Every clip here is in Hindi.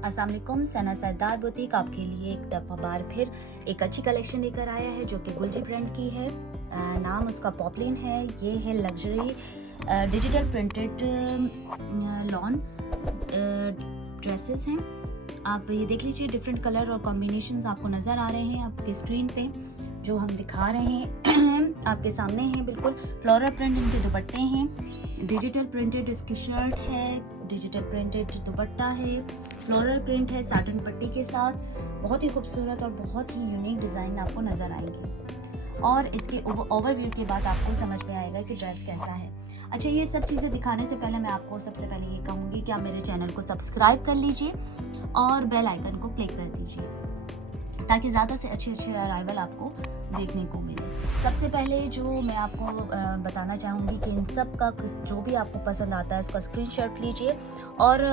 अस्सलाम वालेकुम। सना सरदार बुटीक आपके लिए एक दफ़ा बार फिर एक अच्छी कलेक्शन लेकर आया है जो कि गुलजी ब्रांड की है। नाम उसका पॉपलिन है। ये है luxury digital printed lawn dresses हैं। आप ये देख लीजिए, डिफरेंट कलर और कॉम्बिनेशंस आपको नज़र आ रहे हैं आपकी स्क्रीन पे जो हम दिखा रहे हैं आपके सामने हैं। बिल्कुल फ्लोरल प्रिंट इनके दुपट्टे हैं, डिजिटल प्रिंटेड इसकी शर्ट है, डिजिटल प्रिंटेड दुपट्टा है, फ्लोरल प्रिंट है साटन पट्टी के साथ। बहुत ही खूबसूरत और बहुत ही यूनिक डिज़ाइन आपको नज़र आएंगे और इसके ओवरव्यू के बाद आपको समझ में आएगा कि ड्रेस कैसा है। अच्छा, ये सब चीज़ें दिखाने से पहले मैं आपको सबसे पहले ये कहूँगी कि आप मेरे चैनल को सब्सक्राइब कर लीजिए और बेल आइकन को क्लिक कर दीजिए ताकि ज़्यादा से अच्छे अराइवल आपको देखने को मिले। सबसे पहले जो मैं आपको बताना चाहूँगी कि इन सब का जो भी आपको पसंद आता है उसका स्क्रीनशॉट लीजिए और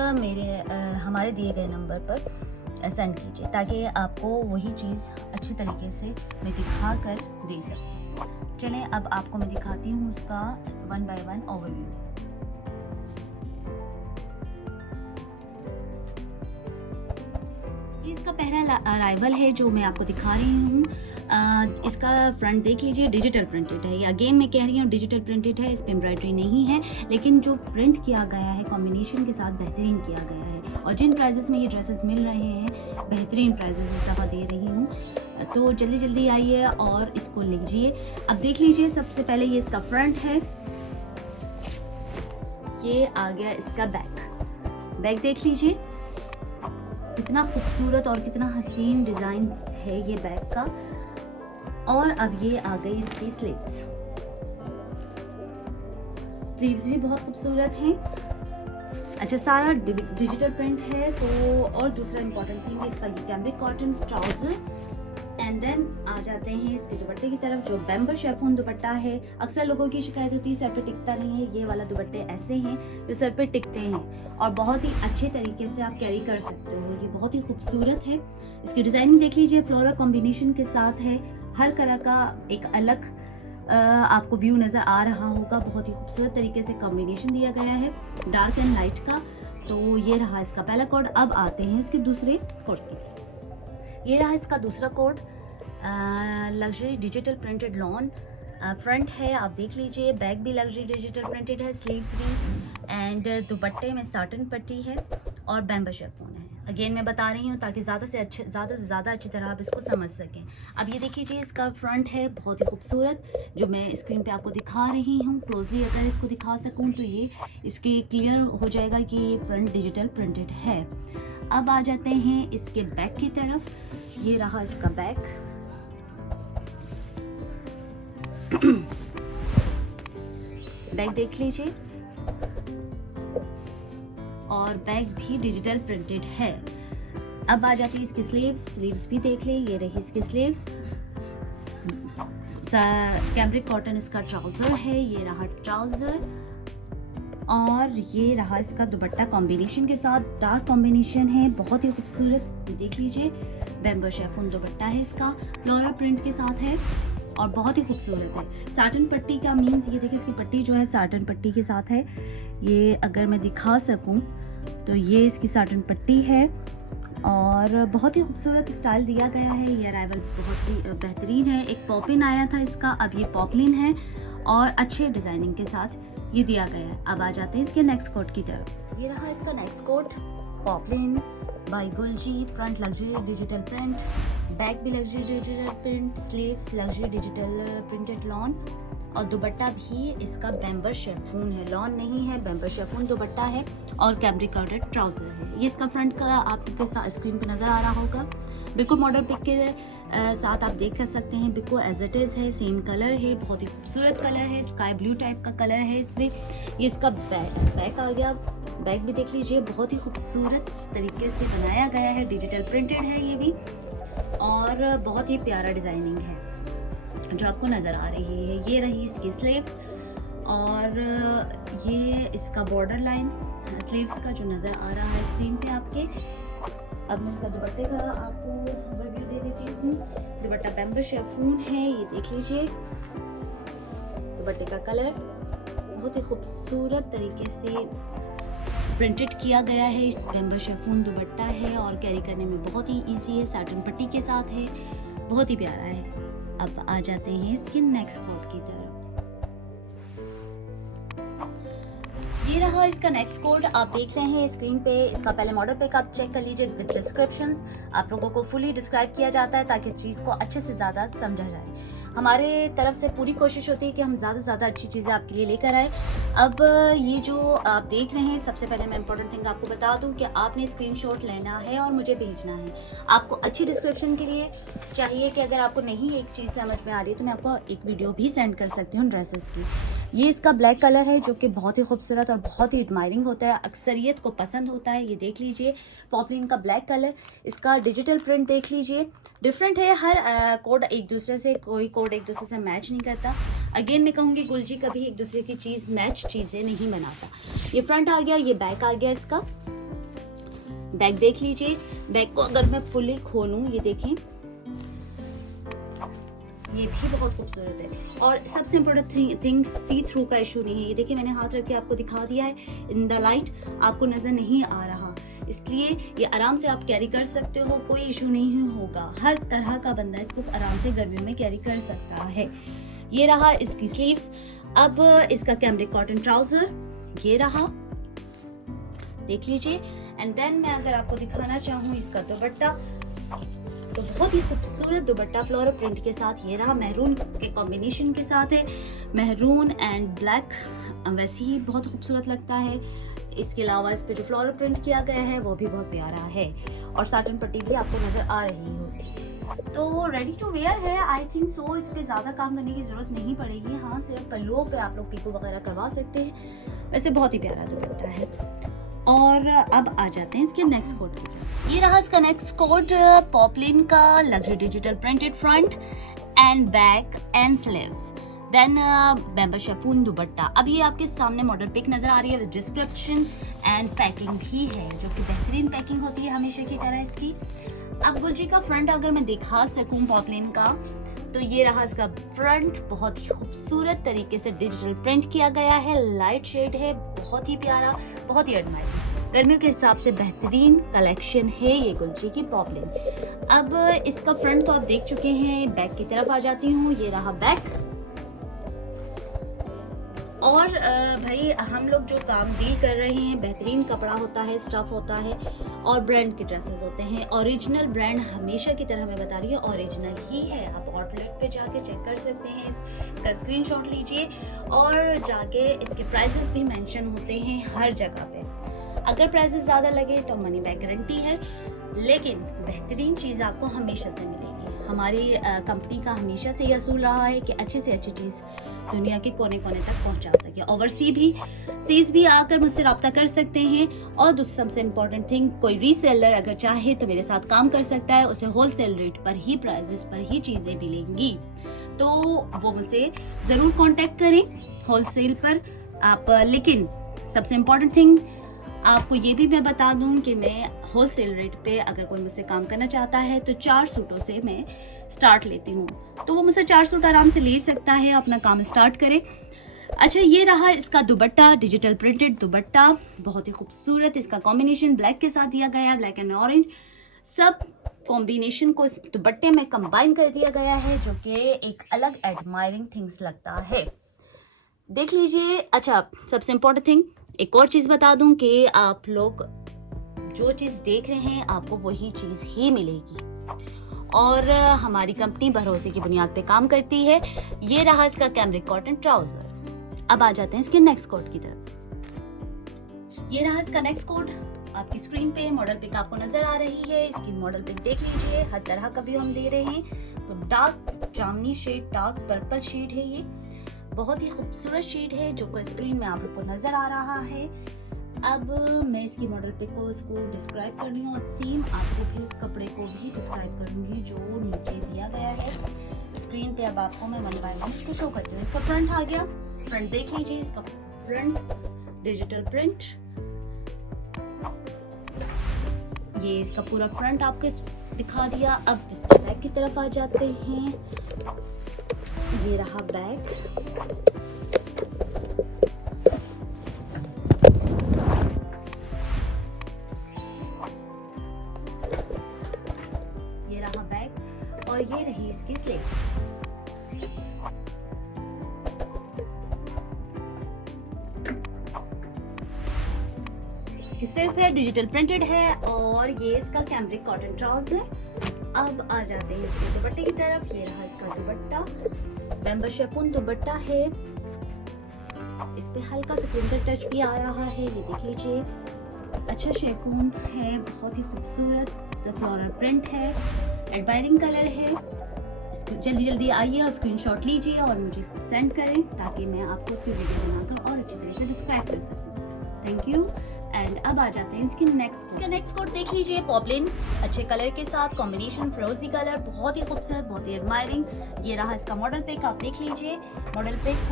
हमारे दिए गए नंबर पर सेंड कीजिए ताकि आपको वही चीज़ अच्छी तरीके से मैं दिखा कर दे सकूँ। चलें, अब आपको मैं दिखाती हूँ उसका 1 बाय 1 ओवरव्यू। इसका पहला अराइवल है जो मैं आपको दिखा रही हूँ। इसका फ्रंट देख लीजिए, डिजिटल प्रिंटेड है। ये अगेन मैं कह रही हूँ डिजिटल प्रिंटेड है, इस पर एम्ब्रॉयडरी नहीं है, लेकिन जो प्रिंट किया गया है कॉम्बिनेशन के साथ बेहतरीन किया गया है। और जिन प्राइजेस में ये ड्रेसेस मिल रहे हैं बेहतरीन प्राइजेस इस दफ़ा दे रही हूँ, तो जल्दी जल्दी आइए और इसको लीजिए। अब देख लीजिए, सबसे पहले ये इसका फ्रंट है, ये आ गया इसका बैक देख लीजिए, कितना खूबसूरत और कितना हसीन डिज़ाइन है ये बैग का। और अब ये आ गई इसकी स्लीव्स भी बहुत खूबसूरत हैं। अच्छा, सारा डिजिटल प्रिंट है। तो और दूसरा इंपॉर्टेंट थिंग इसका ये cambric cotton trouser. And then आ जाते हैं इसके दुपट्टे की तरफ जो बैम्बर शेफून दुपट्टा है। अक्सर लोगों की शिकायत होती है सर पे टिकता नहीं है, ये वाला दुपट्टे ऐसे हैं जो सर पे टिकते हैं और बहुत ही अच्छे तरीके से आप कैरी कर सकते हो। ये बहुत ही खूबसूरत है। इसकी डिज़ाइनिंग देख लीजिए, फ्लोरल कॉम्बिनेशन के साथ है। हर कलर का एक अलग आपको व्यू नज़र आ रहा होगा। बहुत ही खूबसूरत तरीके से कॉम्बिनेशन दिया गया है डार्क एंड लाइट का। तो ये रहा इसका पहला कोड। अब आते हैं इसके दूसरे कोड की। ये रहा इसका दूसरा code, luxury digital printed lawn. Front है, आप देख लीजिए, बैक भी लग्जरी डिजिटल प्रिंटेड है, स्लीव्स भी, एंड दुपट्टे में साटन पट्टी है और बैम्बर शेफून है। अगेन मैं बता रही हूँ ताकि ज़्यादा से ज़्यादा अच्छी तरह आप इसको समझ सकें। अब ये देख लीजिए, इसका फ्रंट है बहुत ही खूबसूरत जो मैं स्क्रीन पे आपको दिखा रही हूँ। क्लोजली अगर इसको दिखा सकूँ तो ये इसके क्लियर हो जाएगा कि ये फ्रंट डिजिटल प्रिंटेड है। अब आ जाते हैं इसके बैक की तरफ। ये रहा इसका बैक। बैक देख लीजिए और बैक भी डिजिटल प्रिंटेड है। अब आ जाती है इसकी स्लीव्स भी देख ले। ये रही इसकी स्लीव्स। कैमरिक कॉटन इसका ट्राउजर है। ये रहा ट्राउजर और ये रहा इसका दुपट्टा कॉम्बिनेशन के साथ। डार्क कॉम्बिनेशन है, बहुत ही खूबसूरत। देख लीजिए, बैम्बर शेफून दुपट्टा है इसका, फ्लोरल प्रिंट के साथ है और बहुत ही खूबसूरत है। साटन पट्टी का मीन्स ये देखिए, इसकी पट्टी जो है साटन पट्टी के साथ है। ये अगर मैं दिखा सकूं तो ये इसकी साटन पट्टी है और बहुत ही खूबसूरत स्टाइल दिया गया है। ये अराइवल बहुत ही बेहतरीन है। एक पॉपिन आया था इसका, अब ये पॉपलिन है और अच्छे डिज़ाइनिंग के साथ ये दिया गया है। अब आ जाते हैं इसके नेक्स्ट कोट की तरफ। ये रहा इसका next coat, poplin by Gulji. Front luxury digital print, back भी luxury digital print, sleeves luxury digital printed lawn और दुपट्टा भी इसका बैम्बर शेफून है। लॉन नहीं है, बैम्बर शेफून दुपट्टा है और कैमरिक कॉटन ट्राउजर है। ये इसका फ्रंट का आपके स्क्रीन पे नज़र आ रहा होगा। बिल्कुल मॉडल पिक के साथ आप देख सकते हैं। बिल्कुल एज इट इज़ है, सेम कलर है, बहुत ही खूबसूरत कलर है, स्काई ब्लू टाइप का कलर है इसमें। ये इसका बैक आ गया। बैक भी देख लीजिए, बहुत ही खूबसूरत तरीके से बनाया गया है, डिजिटल प्रिंटेड है ये भी और बहुत ही प्यारा डिज़ाइनिंग है जो आपको नज़र आ रही है। ये रही इसकी स्लीव्स और ये इसका बॉर्डर लाइन स्लीव्स का जो नज़र आ रहा है स्क्रीन पे आपके। अब मैं इसका दुपट्टे का आपको ओवरव्यू दे देती हूँ। दुपट्टा बैम्बर शेफून है, ये देख लीजिए। दुपट्टे का कलर बहुत ही खूबसूरत तरीके से प्रिंटेड किया गया है। बैम्बू शिफॉन दुपट्टा है और कैरी करने में बहुत ही इजी है, साटन पट्टी के साथ है, बहुत ही प्यारा है। अब आ जाते हैं इसके नेक्स्ट कोट की तरफ। ये रहा इसका नेक्स्ट कोड, आप देख रहे हैं स्क्रीन पे। इसका पहले मॉडल पिक आप चेक कर लीजिए विद डिस्क्रिप्शंस। आप लोगों को फुली डिस्क्राइब किया जाता है ताकि चीज़ को अच्छे से ज़्यादा समझा जाए। हमारे तरफ से पूरी कोशिश होती है कि हम ज़्यादा से ज़्यादा अच्छी चीज़ें आपके लिए लेकर आए। अब ये जो आप देख रहे हैं, सबसे पहले मैं इंपॉर्टेंट थिंग आपको बता दूं कि आपने स्क्रीनशॉट लेना है और मुझे भेजना है। आपको अच्छी डिस्क्रिप्शन के लिए चाहिए कि अगर आपको नहीं एक चीज़ समझ में आ रही है तो मैं आपको एक वीडियो भी सेंड कर सकती हूँ ड्रेसेस की। ये इसका ब्लैक कलर है जो कि बहुत ही खूबसूरत और बहुत ही एडमायरिंग होता है, अक्सरियत को पसंद होता है। ये देख लीजिए पॉपलिन का ब्लैक कलर, इसका डिजिटल प्रिंट देख लीजिए, डिफरेंट है। हर कोड एक दूसरे से, कोई कोड एक दूसरे से मैच नहीं करता। अगेन मैं कहूँगी गुलजी कभी एक दूसरे की चीज़ मैच चीज़ें नहीं बनाता। ये फ्रंट आ गया, ये बैक आ गया। इसका बैक देख लीजिए। बैक को अगर मैं फुली खोलूँ, ये देखें, ये भी बहुत खूबसूरत है। और सबसे इम्पोर्टेंट थिंग सी थ्रू का इशू नहीं है। ये देखिए मैंने हाथ रख के आपको दिखा दिया है, इन द लाइट आपको नज़र नहीं आ रहा, इसलिए ये आराम से आप कैरी कर सकते हो, कोई इशू नहीं होगा। हर तरह का बंदा इसको आराम से गर्मियों में कैरी कर सकता है। ये रहा इसकी स्लीव्स। अब इसका कैमरिक कॉटन ट्राउजर, ये रहा, देख लीजिए। एंड देन मैं अगर आपको दिखाना चाहूँ इसका दुपट्टा, तो बहुत ही खूबसूरत दुपट्टा फ्लोरल प्रिंट के साथ। ये रहा मैरून के कॉम्बिनेशन के साथ है, मैरून एंड ब्लैक, वैसे ही बहुत खूबसूरत लगता है। इसके अलावा इस पे जो फ्लोरल प्रिंट किया गया है वो भी बहुत प्यारा है और साटन पट्टी भी आपको नजर आ रही होगी। तो रेडी टू वेयर है, आई थिंक सो। इस पे ज़्यादा काम करने की ज़रूरत नहीं पड़ेगी। हाँ, सिर्फ पल्लुओं पे आप लोग पीको वगैरह करवा सकते हैं। वैसे बहुत ही प्यारा दुपट्टा है। और अब आ जाते हैं इसके नेक्स्ट कोट की। ये रहा इसका नेक्स्ट कोट, पॉपलिन का luxury digital printed front and back and sleeves, then bamboo chiffon dupatta. अब ये आपके सामने मॉडल पिक नजर आ रही है विद डिस्क्रिप्शन एंड पैकिंग भी है, जो कि बेहतरीन पैकिंग होती है हमेशा की तरह इसकी। अब गुलजी का फ्रंट अगर मैं दिखा सकूं पॉपलिन का, तो ये रहा इसका फ्रंट। बहुत ही खूबसूरत तरीके से डिजिटल प्रिंट किया गया है, लाइट शेड है, बहुत ही प्यारा, बहुत ही एडमायरिंग। गर्मियों के हिसाब से बेहतरीन कलेक्शन है ये गुलजी की पॉपलिन। अब इसका फ्रंट तो आप देख चुके हैं, बैक की तरफ आ जाती हूँ। ये रहा बैक। और भाई हम लोग जो काम डील कर रहे हैं, बेहतरीन कपड़ा होता है, स्टफ होता है और ब्रांड के ड्रेसेस होते हैं। ओरिजिनल ब्रांड हमेशा की तरह मैं बता रही हूँ ओरिजिनल ही है। आप आउटलेट पे जाके चेक कर सकते हैं, इसका स्क्रीनशॉट लीजिए और जाके इसके प्राइसेस भी मेंशन होते हैं हर जगह पे। अगर प्राइसेस ज़्यादा लगे तो मनी बैक गारंटी है, लेकिन बेहतरीन चीज़ आपको हमेशा से मिलेगी। हमारी कंपनी का हमेशा से ये असूल रहा है कि अच्छी से अच्छी चीज़ दुनिया के कोने कोने तक पहुंचा सके। ओवरसीज भी आकर मुझसे रब्ता कर सकते हैं। और सबसे इम्पोर्टेंट थिंग, कोई रीसेलर अगर चाहे तो मेरे साथ काम कर सकता है, उसे होलसेल रेट पर ही, प्राइजेस पर ही चीज़ें मिलेंगी, तो वो मुझसे ज़रूर कांटेक्ट करें होलसेल पर आप। लेकिन सबसे इम्पोर्टेंट थिंग आपको ये भी मैं बता दूं कि मैं होलसेल रेट पे अगर कोई मुझसे काम करना चाहता है तो 4 सूटों से मैं स्टार्ट लेती हूँ, तो वो मुझसे 4 सूट आराम से ले सकता है, अपना काम स्टार्ट करे। अच्छा, ये रहा इसका दुपट्टा, डिजिटल प्रिंटेड दुपट्टा, बहुत ही खूबसूरत। इसका कॉम्बिनेशन ब्लैक के साथ दिया गया है, ब्लैक एंड ऑरेंज, सब कॉम्बिनेशन को इस दुपट्टे में कंबाइन कर दिया गया है, जो कि एक अलग एडमायरिंग थिंग्स लगता है, देख लीजिए। अच्छा, सबसे इम्पोर्टेंट थिंग एक और चीज़ बता दूं कि आप लोग जो चीज़ देख रहे हैं आपको वही चीज़ ही मिलेगी और हमारी कंपनी भरोसे की बुनियाद पे काम करती है। ये रहा इसका कैमरिक कॉटन ट्राउजर। अब आ जाते हैं इसके नेक्स्ट कोट की तरफ। ये रहा इसका नेक्स्ट कोट, आपकी स्क्रीन पे मॉडल पिक आपको नजर आ रही है। इसकी मॉडल पिक देख लीजिए, हर तरह का व्यू हम दे रहे हैं। तो डार्क जामनी शेड, डार्क पर्पल शेड है, ये बहुत ही खूबसूरत शेड है जो कि स्क्रीन में आप लोग को नजर आ रहा है। अब मैं इसकी मॉडल पिक को इसको डिस्क्राइब कर रही हूँ और सेम आपको फिर कपड़े को भी डिस्क्राइब करूंगी जो नीचे दिया गया है स्क्रीन पे। अब आपको मैं 1 बाय 1 इसको शो करती हूँ। इसका फ्रंट आ गया, फ्रंट देख लीजिए, इसका फ्रंट डिजिटल प्रिंट, ये इसका पूरा फ्रंट आपको दिखा दिया। अब इसके बैक की तरफ आ जाते हैं। ये रहा बैक, इसकी स्ट्रिप है, डिजिटल प्रिंटेड है और ये इसका कैम्ब्रिक कॉटन ट्राउजर। अब आ जाते हैं इसके दुपट्टे की तरफ। ये रहा इसका दुपट्टा, बैम्बू शिफॉन दुपट्टा है, इस पे हल्का सा प्रिंटेड टच भी आ रहा है। ये देख लीजिए, अच्छा शिफॉन है, बहुत ही खूबसूरत फ्लोरल प्रिंट है, एडमायरिंग कलर है। इसको जल्दी जल्दी आइए और स्क्रीनशॉट लीजिए और मुझे सेंड करें ताकि मैं आपको उसकी वीडियो बनाकर और अच्छी तरह से डिस्क्राइब कर सकूं। Thank you. एंड अब आ जाते हैं इसका नेक्स्ट कोट देख लीजिए, पॉपलिन अच्छे कलर के साथ कॉम्बिनेशन, फ्रोजी कलर, बहुत ही खूबसूरत, बहुत ही एडमायरिंग। ये रहा इसका मॉडल पिक, आप देख लीजिए। मॉडल पिक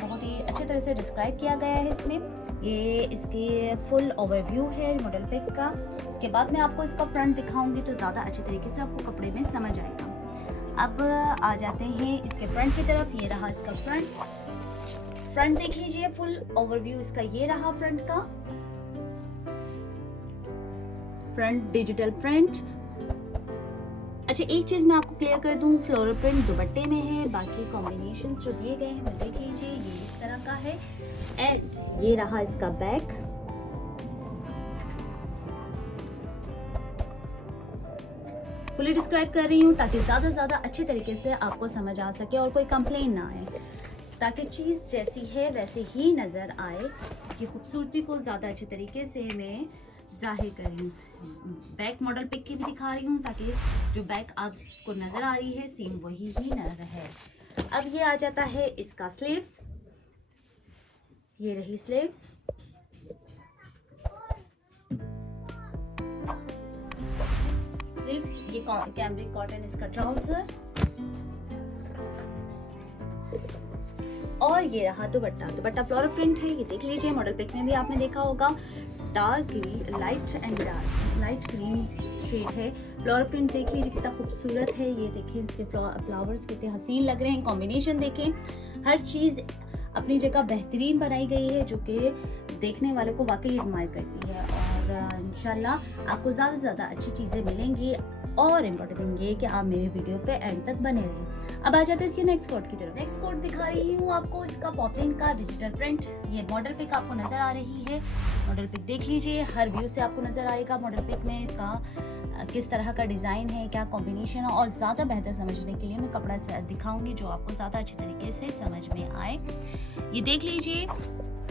बहुत ही अच्छे तरह से डिस्क्राइब किया गया है इसमें। ये इसकी फुल ओवरव्यू है मॉडल पिक का। इसके बाद मैं आपको इसका फ्रंट दिखाऊंगी तो ज़्यादा अच्छे तरीके से आपको कपड़े में समझ आएगा। अब आ जाते हैं इसके फ्रंट की तरफ। ये रहा इसका फ्रंट देख लीजिए, फुल ओवरव्यू इसका ये रहा फ्रंट का। Front digital print. अच्छा, एक चीज मैं आपको क्लियर कर दूं, फ्लोरल प्रिंट दुपट्टे में है, बाकी कॉम्बिनेशंस जो दिए गए हैं वो देख लीजिए, ये इस तरह का है। एंड ये रहा इसका बैक। फुली डिस्क्राइब कर रही हूँ ताकि ज्यादा अच्छे तरीके से आपको समझ आ सके और कोई कंप्लेन ना आए, ताकि चीज जैसी है वैसे ही नजर आए। इसकी खूबसूरती को ज्यादा अच्छे तरीके से मैं जाहिर कर रही हूँ। बैक मॉडल पिक की भी दिखा रही हूँ ताकि जो बैक आपको नजर आ रही है सेम वही ही न रहे। अब ये आ जाता है इसका स्लीव्स। ये रही स्लीव्स। ये कैम्ब्रिक कॉटन इसका ट्राउजर और ये रहा दुपट्टा फ्लोरल प्रिंट है। ये देख लीजिए, मॉडल पिक में भी आपने देखा होगा, dark green, light green shade है। फ्लोरल प्रिंट देख लीजिए कितना खूबसूरत है। ये देखें, इसके फ्लावर्स कितने हसीन लग रहे हैं। कॉम्बिनेशन देखें, हर चीज अपनी जगह बेहतरीन बनाई गई है जो कि देखने वाले को वाकई एडमायर करती है। और इंशाल्लाह आपको ज़्यादा से ज़्यादा अच्छी चीज़ें मिलेंगी और इम्पोर्टेंट ये कि आप मेरे वीडियो पे एंड तक बने रहें। अब आ जाते हैं इसके नेक्स्ट कोट की तरफ। नेक्स्ट कोट दिखा रही हूँ आपको, इसका पॉपलिन का डिजिटल प्रिंट। ये मॉडल पिक आपको नजर आ रही है। मॉडल पिक देख लीजिए, हर व्यू से आपको नजर आएगा मॉडल पिक में इसका किस तरह का डिज़ाइन है, क्या कॉम्बिनेशन है। और ज़्यादा बेहतर समझने के लिए मैं कपड़ा दिखाऊंगी जो आपको ज़्यादा अच्छे तरीके से समझ में आए। ये देख लीजिए,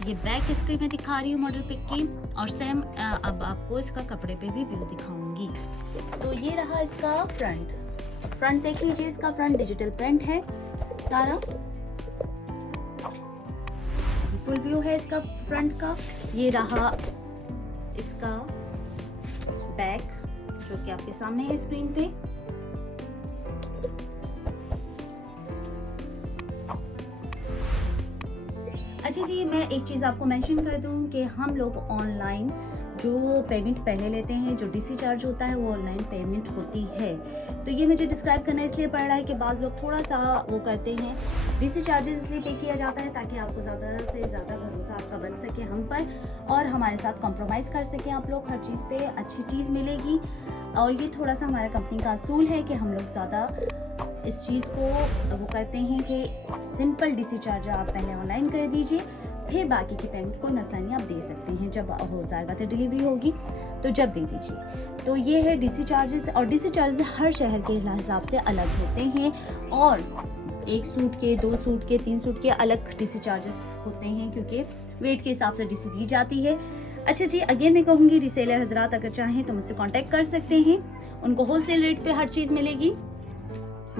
ये बैक इसकी मैं दिखा रही हूँ मॉडल पिक की, और सेम अब आपको इसका कपड़े पे भी व्यू दिखाऊंगी। तो ये रहा इसका फ्रंट देख लीजिए, इसका फ्रंट डिजिटल प्रिंट है सारा, फुल व्यू है इसका फ्रंट का। ये रहा इसका बैक जो कि आपके सामने है स्क्रीन पे। अच्छा जी, मैं एक चीज़ आपको मेंशन कर दूं कि हम लोग ऑनलाइन जो पेमेंट पहले लेते हैं, जो डीसी चार्ज होता है वो ऑनलाइन पेमेंट होती है। तो ये मुझे डिस्क्राइब करना इसलिए पड़ रहा है कि बाज़ लोग थोड़ा सा वो करते हैं, डीसी चार्जेस इसलिए पे किया जाता है ताकि आपको ज़्यादा से ज़्यादा भरोसा आपका बन सके हम पर और हमारे साथ कॉम्प्रोमाइज़ कर सकें आप लोग। हर चीज़ पे अच्छी चीज़ मिलेगी और ये थोड़ा सा हमारा कंपनी का असूल है कि हम लोग ज़्यादा इस चीज़ को वो करते हैं कि सिंपल डीसी चार्ज आप पहले ऑनलाइन कर दीजिए, फिर बाकी की पेमेंट कोई मसला नहीं, आप दे सकते हैं जब हो जाएगा तो डिलीवरी होगी तो जब दे दीजिए। तो ये है डीसी चार्जेस, और डीसी चार्जेस हर शहर के हिसाब से अलग होते हैं और 1 सूट के, 2 सूट के, 3 सूट के अलग डीसी चार्जेस होते हैं क्योंकि वेट के हिसाब से डीसी दी जाती है। अच्छा जी, अगेन मैं कहूँगी रीसेलर हजरात अगर चाहें तो मुझसे कॉन्टेक्ट कर सकते हैं, उनको होलसेल रेट पे हर चीज़ मिलेगी।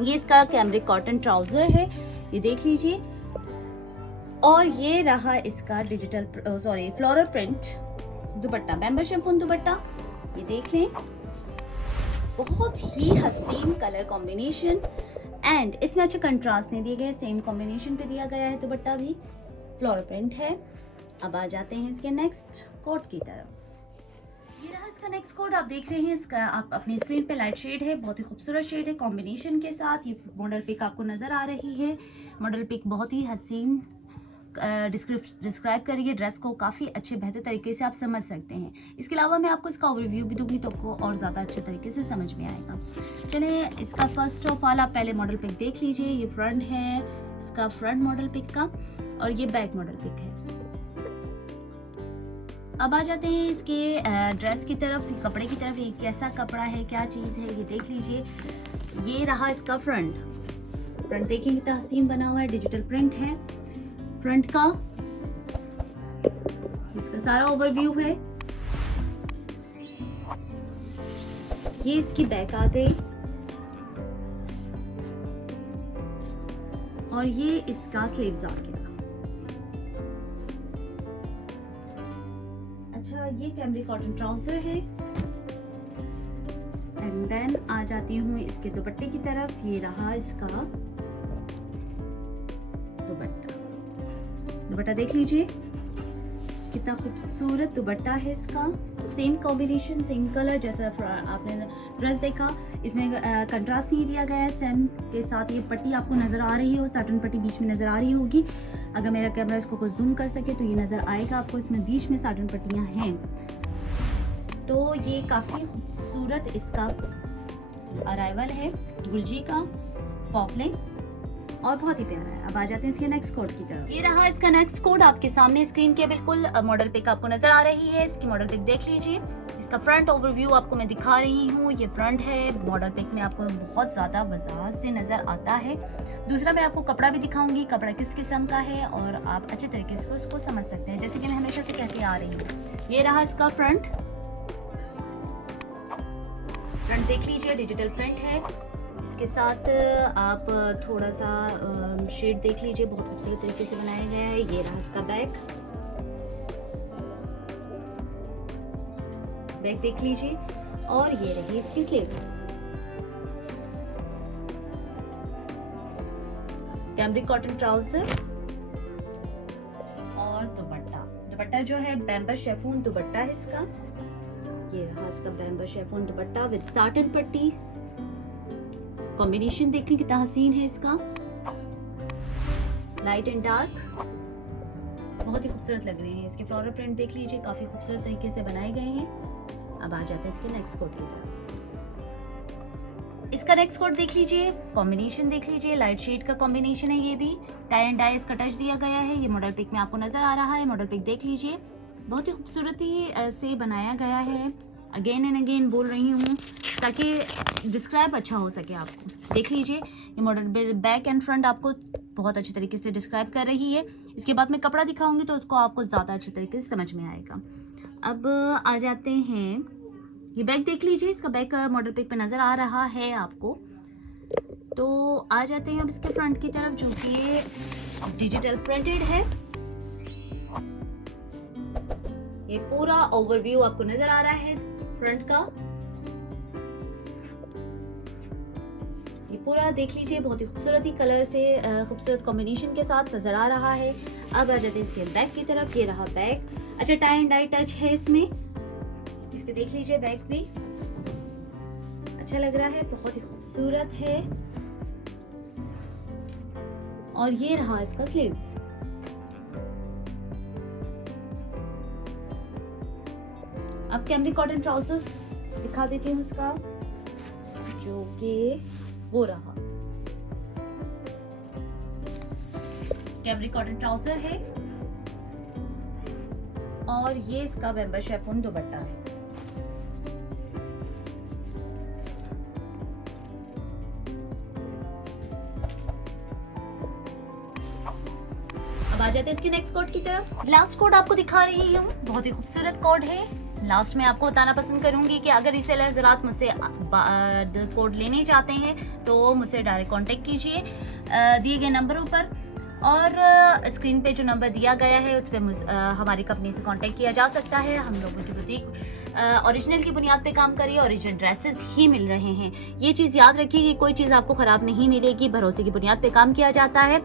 ये इसका कैम्ब्रिक कॉटन ट्राउजर है, ये देख लीजिए, और ये रहा इसका फ्लोरल प्रिंट दुपट्टा, बैम्बू शिफॉन दुपट्टा, ये देख लें, बहुत ही हसीन कलर कॉम्बिनेशन एंड इसमें अच्छा कंट्रास्ट नहीं दिए गए, सेम कॉम्बिनेशन पे दिया गया है। दुपट्टा भी फ्लोरल प्रिंट है। अब आ जाते हैं इसके नेक्स्ट कोट की तरफ। ये रहा इसका नेक्स्ट कोट, आप देख रहे हैं, इसका आप अपनी स्क्रीन पे लाइट शेड है, बहुत ही खूबसूरत शेड है कॉम्बिनेशन के साथ। ये मॉडल पिक आपको नजर आ रही है, मॉडल पिक बहुत ही हसीन डिस्क्राइब कर रही है ड्रेस को, काफ़ी अच्छे बेहतर तरीके से आप समझ सकते हैं। इसके अलावा मैं आपको इसका ओवरव्यू भी दूंगी तो आपको और ज़्यादा अच्छे तरीके से समझ में आएगा। चलिए, इसका फर्स्ट ऑफ ऑल आप पहले मॉडल पिक देख लीजिए। ये फ्रंट है इसका, फ्रंट मॉडल पिक का, और ये बैक मॉडल पिक है। अब आ जाते हैं इसके ड्रेस की तरफ, कपड़े की तरफ। ये कैसा कपड़ा है, क्या चीज़ है, ये देख लीजिए। ये रहा इसका फ्रंट देखेंगे कितना हसीन बना हुआ है, डिजिटल प्रिंट है फ्रंट का। इसका सारा ओवरव्यू है। ये इसकी बैक आ गई और ये इसका स्लीव्स आ गया। अच्छा, ये कैमरी कॉटन ट्राउजर है। एंड देन आ जाती हूँ इसके दुपट्टे की तरफ। ये रहा इसका दुपट्टा देख लीजिए कितना खूबसूरत दुपट्टा है इसका। सेम कॉम्बिनेशन, सेम कलर जैसा आपने ड्रेस देखा, इसमें कंट्रास्ट नहीं दिया गया है। सेम के साथ ये पट्टी आपको नजर आ रही हो, साटन पट्टी बीच में नजर आ रही होगी। अगर मेरा कैमरा इसको कुछ जूम कर सके तो ये नजर आएगा आपको, इसमें बीच में साटन पट्टियां हैं। तो ये काफी खूबसूरत इसका अराइवल है गुलजी का पॉपलिंग, और बहुत ही प्यारा है। अब आ जाते हैं इसके नेक्स्ट कोड की तरफ। ये रहा इसका नेक्स्ट कोड आपके सामने स्क्रीन के बिल्कुल मॉडल पिक आपको नजर आ रही है। इसकी मॉडल पिक देख लीजिए। इसका फ्रंट ओवरव्यू आपको मैं दिखा रही हूँ। ये फ्रंट है, मॉडल पिक में आपको बहुत ज्यादा वजाहत से नजर आता है। दूसरा मैं आपको कपड़ा भी दिखाऊंगी, कपड़ा किस किस्म का है और आप अच्छे तरीके से इसको समझ सकते हैं, जैसे कि मैं हमेशा से कहती आ रही हूँ। ये रहा इसका फ्रंट देख लीजिए, डिजिटल प्रिंट है। इसके साथ आप थोड़ा सा शेड देख लीजिए, बहुत खूबसूरत तरीके से बनाया गया है। ये रहा इसका बैक देख लीजिए, और ये रही इसकी स्लीव्स। कैमरिक कॉटन ट्राउजर और दुपट्टा जो है बैम्बर शेफून दुपट्टा है इसका। ये रहा इसका बैम्बर शेफून दुपट्टा विद साटन पट्टी। कॉम्बिनेशन देखिए कितना हसीन है इसका, लाइट एंड डार्क, बहुत ही खूबसूरत लग रहे हैं। इसके फ्लोरल प्रिंट देख लीजिए, काफी खूबसूरत तरीके से बनाए गए हैं। अब आ जाते हैं इसके नेक्स्ट कोड की तरफ। इसका नेक्स्ट कोड देख लीजिए, कॉम्बिनेशन देख लीजिए, लाइट शेड का कॉम्बिनेशन है। ये भी टाई एंड डाई इसका टच दिया गया है। ये मॉडल पिक में आपको नजर आ रहा है। मॉडल पिक देख लीजिए, बहुत ही खूबसूरती से बनाया गया है। अगेन एंड अगेन बोल रही हूँ ताकि डिस्क्राइब अच्छा हो सके आपको। देख लीजिए, ये मॉडल बैक एंड फ्रंट आपको बहुत अच्छे तरीके से डिस्क्राइब कर रही है। इसके बाद मैं कपड़ा दिखाऊंगी तो उसको आपको ज़्यादा अच्छे तरीके से समझ में आएगा। अब आ जाते हैं, ये बैक देख लीजिए, इसका बैक मॉडल पिक पे नज़र आ रहा है आपको। तो आ जाते हैं अब इसके फ्रंट की तरफ, जो कि डिजिटल प्रिंटेड है। ये पूरा ओवरव्यू आपको नजर आ रहा है फ्रंट का। ये पूरा देख लीजिए, बहुत ही खूबसूरत ही कलर से खूबसूरत कॉम्बिनेशन के साथ नजर आ रहा है। अब आ जाते हैं इसके बैक की तरफ। ये रहा बैक। अच्छा, टाई एंड डाई टच है इसमें, इसके देख लीजिए बैक भी अच्छा लग रहा है, बहुत ही खूबसूरत है। और ये रहा इसका स्लीव्स। अब कैमरिक कॉटन ट्राउजर दिखा देती हूँ इसका, जो कि वो रहा कैमरिक कॉटन ट्राउजर है, और ये इसका बैम्बर शेफून दुपट्टा है। अब आ जाते हैं इसके नेक्स्ट कोड की तरफ। लास्ट कोड आपको दिखा रही हूँ, बहुत ही खूबसूरत कोड है। लास्ट में आपको बताना पसंद करूंगी कि अगर रीसेलर हज़रात मुझसे कोड लेने चाहते हैं तो मुझसे डायरेक्ट कांटेक्ट कीजिए दिए गए नंबरों पर, और स्क्रीन पे जो नंबर दिया गया है उस पर हमारी कंपनी से कांटेक्ट किया जा सकता है। हम लोगों की बुटीक ओरिजिनल की बुनियाद पे काम करिए, ओरिजिनल ड्रेसेस ही मिल रहे हैं। ये चीज़ याद रखिए कि कोई चीज़ आपको ख़राब नहीं मिलेगी, भरोसे की बुनियाद पे काम किया जाता है,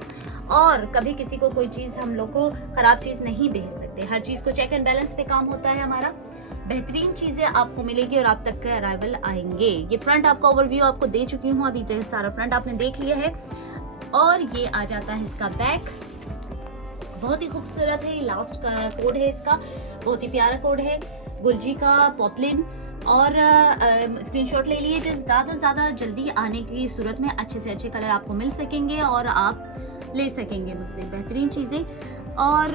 और कभी किसी को कोई चीज़ हम लोग को ख़राब चीज़ नहीं भेज सकते। हर चीज़ को चेक एंड बैलेंस पे काम होता है हमारा। बेहतरीन चीज़ें आपको मिलेगी और आप तक के अराइवल आएंगे। ये फ्रंट आपका ओवरव्यू आपको दे चुकी हूँ, अभी तक सारा फ्रंट आपने देख लिया है। और ये आ जाता है इसका बैक, बहुत ही खूबसूरत है। लास्ट का कोड है इसका, बहुत ही प्यारा कोड है, गुलजी का पॉपलिन। और स्क्रीनशॉट ले लिए, ज़्यादा से ज़्यादा जल्दी आने की सूरत में अच्छे से अच्छे कलर आपको मिल सकेंगे और आप ले सकेंगे मुझसे बेहतरीन चीज़ें। और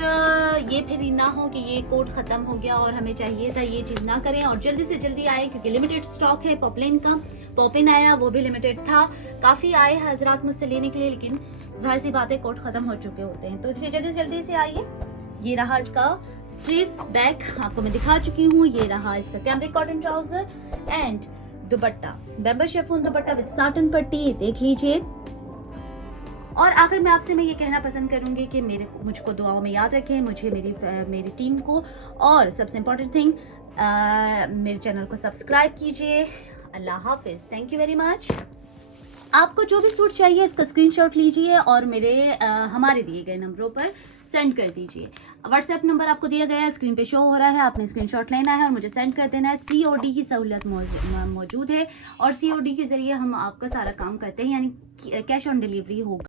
ये फिर ना हो कि ये कोट ख़त्म हो गया और हमें चाहिए था, ये चीज़ ना करें और जल्दी से जल्दी आए क्योंकि लिमिटेड स्टॉक है पॉपलिन का। पॉपिन आया वो भी लिमिटेड था, काफ़ी आए हैं हजरात मुझसे लेने के लिए, लेकिन जाहिर सी बात है कोट ख़त्म हो चुके होते हैं, तो इसलिए जल्दी से आइए। ये रहा इसका स्लीव्स, बैक आपको मैं दिखा चुकी हूँ। ये रहा इसका cambric cotton trouser and dupatta, बेम्बर chiffon dupatta with satin पट्टी, देख लीजिए। और आखिर में आपसे मैं ये कहना पसंद करूंगी कि मुझको दुआओं में याद रखें, मुझे मेरी टीम को, और सबसे इम्पोर्टेंट थिंग मेरे चैनल को सब्सक्राइब कीजिए। अल्लाह हाफिज़, थैंक यू वेरी मच। आपको जो भी सूट चाहिए इसका स्क्रीनशॉट लीजिए और हमारे दिए गए नंबरों पर सेंड कर दीजिए। व्हाट्सएप नंबर आपको दिया गया है, स्क्रीन पे शो हो रहा है, आपने स्क्रीनशॉट लेना है और मुझे सेंड कर देना है। COD की सहूलियत मौजूद है और COD के ज़रिए हम आपका सारा काम करते हैं, यानी कैश ऑन डिलीवरी होगा।